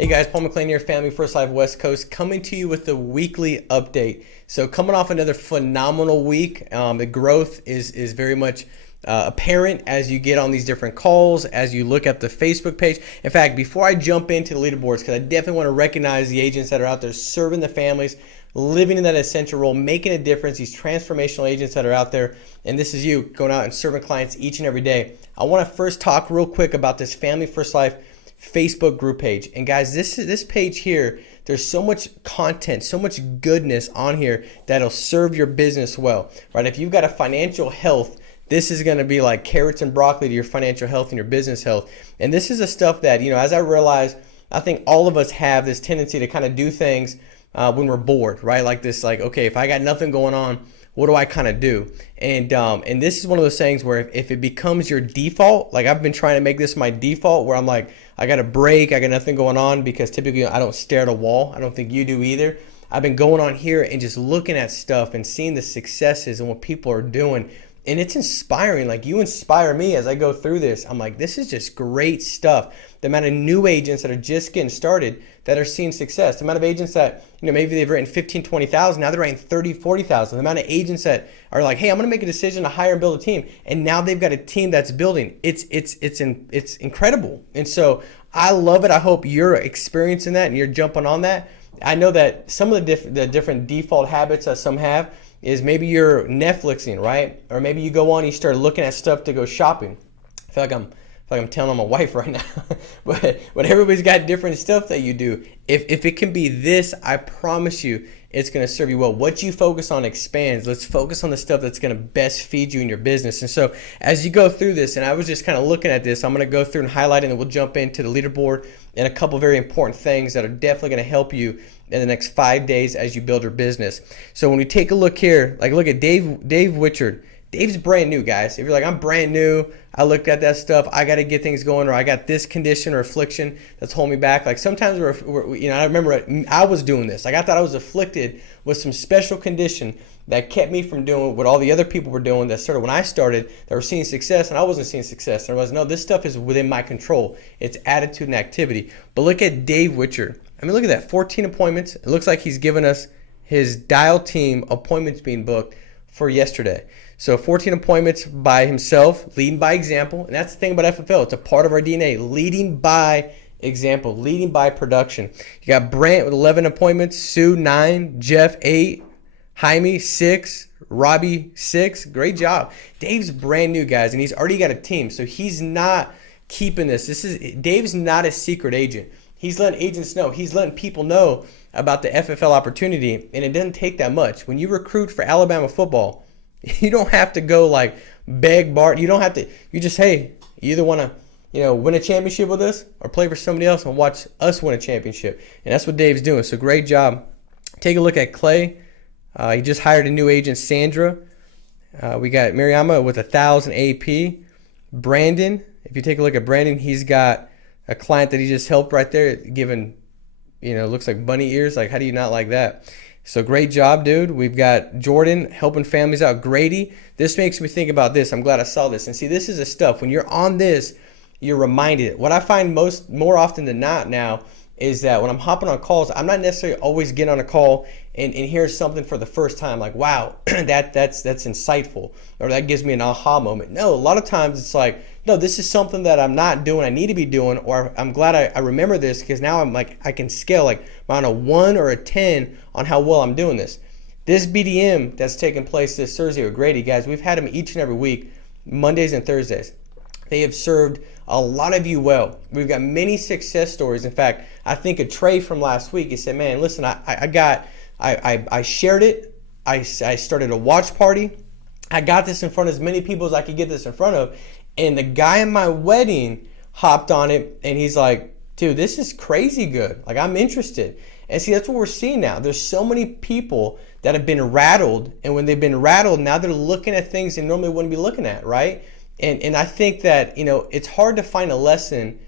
Hey guys, Paul McClain here, Family First Life West Coast, coming to you with a weekly update. So coming off another phenomenal week, the growth is very much apparent as you get on these different calls, as you look at the Facebook page. In fact, before I jump into the leaderboards, because I definitely want to recognize the agents that are out there serving the families, living in that essential role, making a difference, these transformational agents that are out there, and this is you going out and serving clients each and every day. I want to first talk real quick about this Family First Life Facebook group page. And guys, this page here, there's so much content, so much goodness on here that'll serve your business well, right? If you've got a financial health, this is going to be like carrots and broccoli to your financial health and your business health. And this is the stuff that, as I realize, I think all of us have this tendency to kind of do things when we're bored, right? Like this, like, okay, if I got nothing going on, what do I kind of do? And this is one of those things where if it becomes your default, like I've been trying to make this my default, where I'm like, I got a break, I got nothing going on, because typically I don't stare at a wall. I don't think you do either. I've been going on here and just looking at stuff and seeing the successes and what people are doing. And it's inspiring. Like, you inspire me as I go through this. I'm like, this is just great stuff. The amount of new agents that are just getting started that are seeing success. The amount of agents that, maybe they've written 15, 20,000. Now they're writing 30, 40,000. The amount of agents that are like, hey, I'm going to make a decision to hire and build a team. And now they've got a team that's building. It's incredible. And so I love it. I hope you're experiencing that and you're jumping on that. I know that some of the different default habits that some have is maybe you're Netflixing, right? Or maybe you go on and you start looking at stuff to go shopping. I feel like I'm telling on my wife right now. but everybody's got different stuff that you do. If it can be this, I promise you it's going to serve you well. What you focus on expands. Let's focus on the stuff that's going to best feed you in your business. And so as you go through this, and I was just kind of looking at this, I'm going to go through and highlight, and then we'll jump into the leaderboard and a couple very important things that are definitely going to help you in the next 5 days as you build your business. So when we take a look here, like look at Dave Wichard. Dave's brand new, guys. If you're like, I'm brand new, I looked at that stuff, I got to get things going, or I got this condition or affliction that's holding me back. Like sometimes I remember I was doing this. Like I thought I was afflicted with some special condition that kept me from doing what all the other people were doing that started when I started, that were seeing success, and I wasn't seeing success. And I was, no, this stuff is within my control. It's attitude and activity. But look at Dave Wichard. I mean, look at that, 14 appointments. It looks like he's given us his dial team appointments being booked for yesterday. So 14 appointments by himself, leading by example. And that's the thing about FFL. It's a part of our DNA, leading by example, leading by production. You got Brant with 11 appointments, Sue 9, Jeff 8, Jaime 6, Robbie 6. Great job. Dave's brand new, guys, and he's already got a team. So he's not keeping this. Dave's not a secret agent. He's letting agents know. He's letting people know about the FFL opportunity, and it doesn't take that much. When you recruit for Alabama football, you don't have to go like beg Bart. You don't have to. You just, hey, you either want to, win a championship with us or play for somebody else and watch us win a championship. And that's what Dave's doing. So great job. Take a look at Clay. He just hired a new agent, Sandra. We got Mariama with 1,000 AP. Brandon, if you take a look at Brandon, he's got a client that he just helped right there, giving, looks like bunny ears. Like, how do you not like that? So great job, dude. We've got Jordan helping families out. Grady, this makes me think about this. I'm glad I saw this. And see, this is the stuff. When you're on this, you're reminded. What I find more often than not now is that when I'm hopping on calls, I'm not necessarily always getting on a call and hear something for the first time, like, wow, that's insightful, or that gives me an aha moment. No, a lot of times it's like, no, this is something that I'm not doing, I need to be doing, or I'm glad I remember this, because now I'm like, I can scale like on a 1 or a 10 on how well I'm doing this. This BDM that's taking place this Thursday with Grady, guys, we've had him each and every week, Mondays and Thursdays. They have served a lot of you well. We've got many success stories. In fact, I think of Trey from last week. He said, man, listen, I shared it. I started a watch party. I got this in front of as many people as I could get this in front of. And the guy in my wedding hopped on it, and he's like, dude, this is crazy good. Like, I'm interested. And see, that's what we're seeing now. There's so many people that have been rattled, and when they've been rattled, now they're looking at things they normally wouldn't be looking at, right? And I think that, it's hard to find a lesson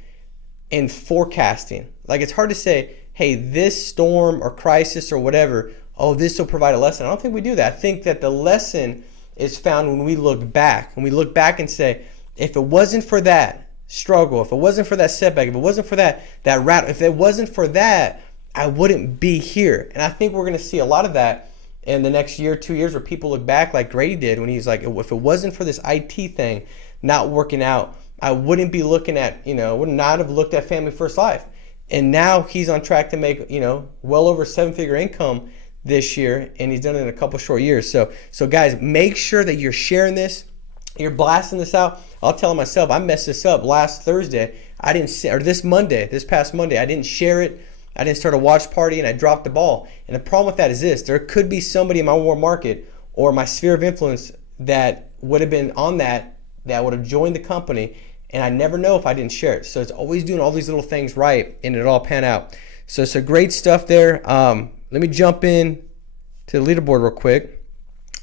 in forecasting. Like, it's hard to say, hey, this storm or crisis or whatever, oh, this will provide a lesson. I don't think we do that. I think that the lesson is found when we look back. When we look back and say, if it wasn't for that, struggle, if it wasn't for that setback, if it wasn't for that rat, if it wasn't for that, I wouldn't be here. And I think we're going to see a lot of that in the next year, 2 years, where people look back like Grady did when he's like, if it wasn't for this IT thing not working out, I wouldn't be looking at, would not have looked at Family First Life. And now he's on track to make, well over 7-figure income this year, and he's done it in a couple short years. So guys, make sure that you're sharing this, you're blasting this out. I'll tell myself, I messed this up last Thursday. This past Monday, I didn't share it. I didn't start a watch party, and I dropped the ball. And the problem with that is this: there could be somebody in my warm market or my sphere of influence that would have been on that would have joined the company, and I never know if I didn't share it. So it's always doing all these little things right, and it all pan out. So great stuff there. Let me jump in to the leaderboard real quick.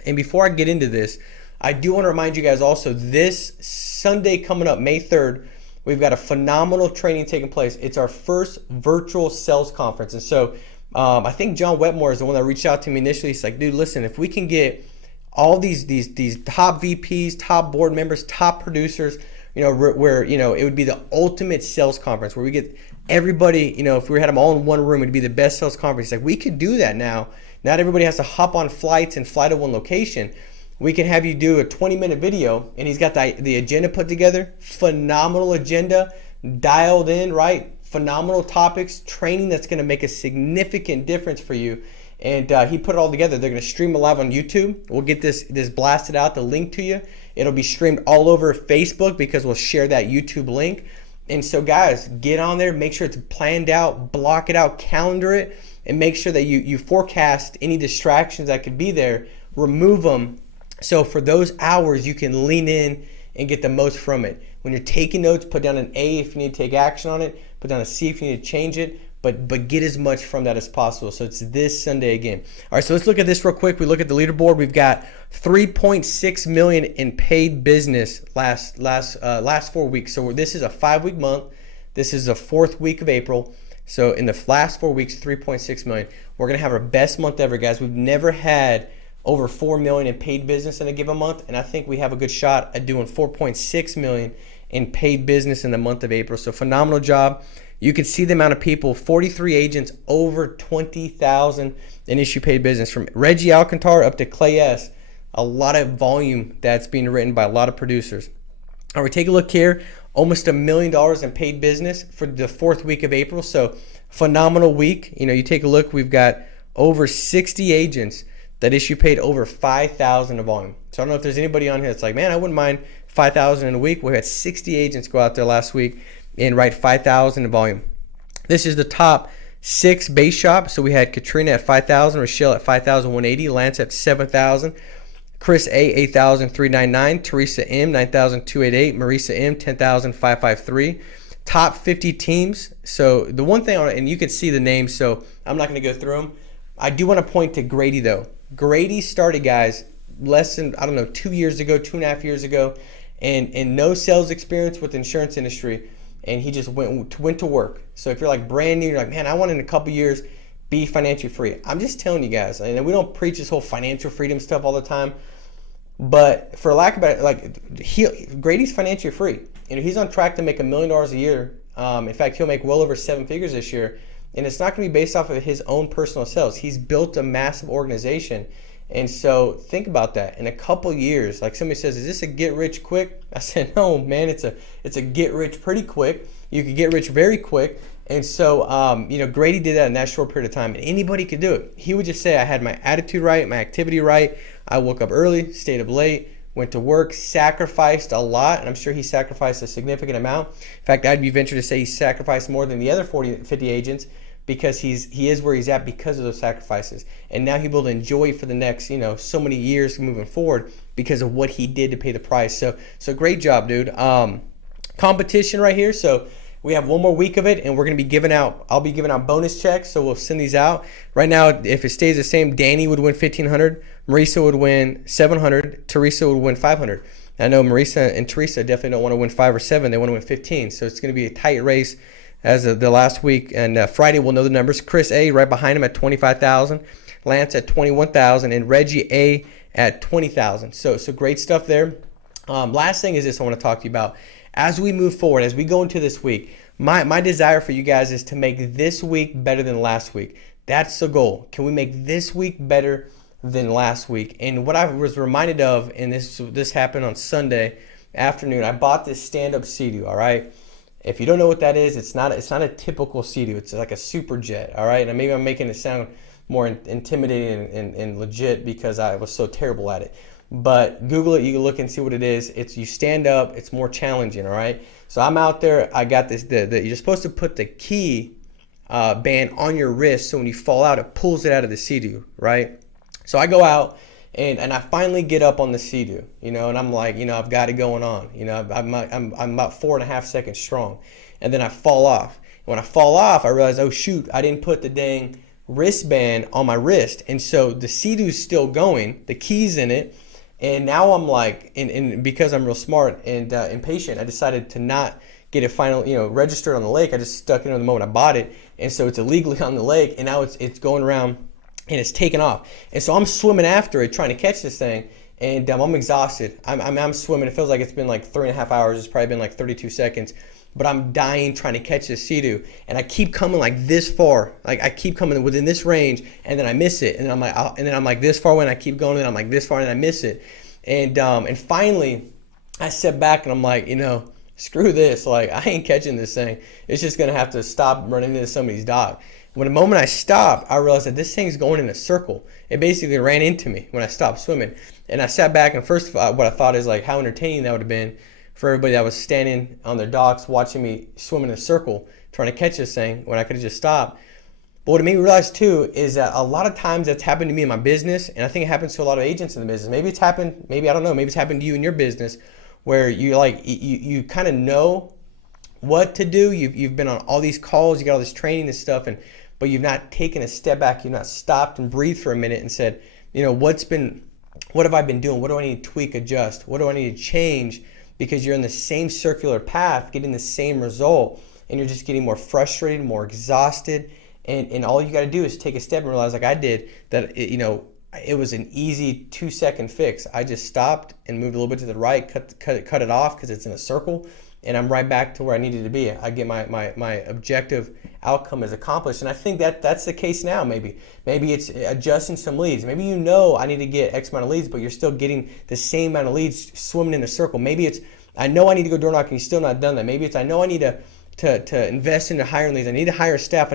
And before I get into this, I do want to remind you guys also, this Sunday coming up, May 3rd, we've got a phenomenal training taking place. It's our first virtual sales conference. And so I think John Wetmore is the one that reached out to me initially. He's like, dude, listen, if we can get all these top VPs, top board members, top producers, where it would be the ultimate sales conference where we get everybody, if we had them all in one room, it'd be the best sales conference. Like, we could do that now. Not everybody has to hop on flights and fly to one location. We can have you do a 20-minute video, and he's got the agenda put together. Phenomenal agenda, dialed in, right? Phenomenal topics, training that's going to make a significant difference for you. And he put it all together. They're going to stream it live on YouTube. We'll get this blasted out, the link to you. It'll be streamed all over Facebook because we'll share that YouTube link. And so guys, get on there, make sure it's planned out, block it out, calendar it, and make sure that you forecast any distractions that could be there, remove them. So for those hours, you can lean in and get the most from it. When you're taking notes, put down an A if you need to take action on it, put down a C if you need to change it, but get as much from that as possible. So it's this Sunday again. All right, so let's look at this real quick. We look at the leaderboard. We've got 3.6 million in paid business last 4 weeks. So this is a 5-week month. This is the 4th week of April. So in the last 4 weeks, 3.6 million. We're gonna have our best month ever, guys. We've never had over 4 million in paid business in a given month, and I think we have a good shot at doing 4.6 million in paid business in the month of April. So phenomenal job. You can see the amount of people, 43 agents, over 20,000 in issue paid business, from Reggie Alcantar up to Clay S. A lot of volume that's being written by a lot of producers. All right, take a look here. Almost $1 million in paid business for the 4th week of April. So phenomenal week. You take a look, we've got over 60 agents that issue paid over 5,000 in volume. So I don't know if there's anybody on here that's like, man, I wouldn't mind 5,000 in a week. We had 60 agents go out there last week and write 5,000 in volume. This is the top 6 base shop. So we had Katrina at 5,000, Rochelle at 5,180, Lance at 7,000, Chris A 8,399, Teresa M 9,288, Marisa M 10,553. Top 50 teams. So the one thing, and you can see the names, so I'm not going to go through them. I do want to point to Grady though. Grady started, guys, less than, 2 years ago, 2.5 years ago, and no sales experience with the insurance industry. And he just went to work. So if you're like brand new, you're like, man, I want in a couple years be financially free. I'm just telling you guys, and we don't preach this whole financial freedom stuff all the time, but for lack of better, Grady's financially free. He's on track to make $1 million a year. In fact, he'll make well over 7 figures this year. And it's not going to be based off of his own personal sales. He's built a massive organization. And so think about that. In a couple years, like somebody says, is this a get rich quick? I said, no, man, it's a get rich pretty quick. You could get rich very quick. And so, Grady did that in that short period of time, and anybody could do it. He would just say, I had my attitude right, my activity right. I woke up early, stayed up late, went to work, sacrificed a lot, and I'm sure he sacrificed a significant amount. In fact, I'd be ventured to say he sacrificed more than the other 50 agents, because he is where he's at because of those sacrifices. And now he'll be able to enjoy for the next, so many years moving forward because of what he did to pay the price. So great job, dude. Competition right here. So we have one more week of it, and we're going to be I'll be giving out bonus checks, so we'll send these out. Right now, if it stays the same, Danny would win $1,500, Marisa would win $700, Teresa would win $500. I know Marisa and Teresa definitely don't want to win 5 or 7, they want to win 15. So it's going to be a tight race as of the last week, and Friday we'll know the numbers. Chris A right behind him at 25,000, Lance at 21,000, and Reggie A at 20,000. So great stuff there. Last thing is this I want to talk to you about. As we move forward, as we go into this week, my desire for you guys is to make this week better than last week. That's the goal. Can we make this week better than last week? And what I was reminded of, and this happened on Sunday afternoon, I bought this stand-up Sea-Doo, all right? If you don't know what that is, it's not a typical Sea-Doo. It's like a super jet, all right? And maybe I'm making it sound more intimidating and legit because I was so terrible at it. But Google it, you can look and see what it is. You stand up, it's more challenging, all right? So I'm out there, I got this, you're supposed to put the key band on your wrist, so when you fall out, it pulls it out of the Sea-Doo, right? So I go out, and I finally get up on the Sea-Doo, and I'm like, I've got it going on. I'm about 4.5 seconds strong. And then I fall off. When I fall off, I realize, oh shoot, I didn't put the dang wristband on my wrist. And so the Sea-Doo's still going, the key's in it. And now I'm like, and because I'm real smart and impatient, I decided to not get it registered on the lake. I just stuck it in the moment I bought it. And so it's illegally on the lake, and now it's going around and it's taken off. And so I'm swimming after it, trying to catch this thing, and I'm exhausted. I'm swimming. It feels like it's been like 3.5 hours. It's probably been like 32 seconds. But I'm dying trying to catch this Sea-Doo, and I keep coming like this far, like I keep coming within this range, and then I miss it, and then I'm like this far away, and I keep going, and I'm like this far, and I miss it, and finally I step back, and I'm like, screw this, like I ain't catching this thing. It's just gonna have to stop running into somebody's dock. When the moment I stopped, I realized that this thing's going in a circle. It basically ran into me when I stopped swimming, and I sat back, and first what I thought is like how entertaining that would have been for everybody that was standing on their docks watching me swim in a circle trying to catch this thing when I could have just stopped. But what it made me realize too is that a lot of times that's happened to me in my business, and I think it happens to a lot of agents in the business. Maybe it's happened, maybe I don't know, maybe it's happened to you in your business where you kind of know what to do. You've been on all these calls, you got all this training and stuff, but you've not taken a step back, you've not stopped and breathed for a minute and said, what have I been doing? What do I need to tweak, adjust? What do I need to change? Because you're in the same circular path, getting the same result, and you're just getting more frustrated, more exhausted, and all you got to do is take a step and realize, like I did, that it was an easy 2-second fix. I just stopped and moved a little bit to the right, cut it off because it's in a circle, and I'm right back to where I needed to be. I get my objective outcome is accomplished, and I think that's the case now. Maybe it's adjusting some leads. Maybe I need to get X amount of leads, but you're still getting the same amount of leads swimming in a circle. Maybe it's I know I need to go door knocking, you're still not done that. Maybe it's I know I need to invest into hiring leads. I need to hire staff.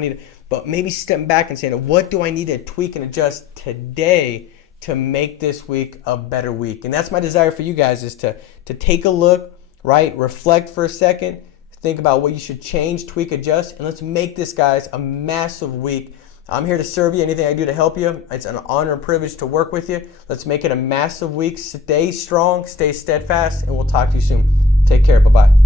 But maybe stepping back and saying, what do I need to tweak and adjust today to make this week a better week? And that's my desire for you guys, is to take a look, right? Reflect for a second, think about what you should change, tweak, adjust, and let's make this, guys, a massive week. I'm here to serve you. Anything I do to help you, it's an honor and privilege to work with you. Let's make it a massive week. Stay strong, stay steadfast, and we'll talk to you soon. Take care. Bye-bye.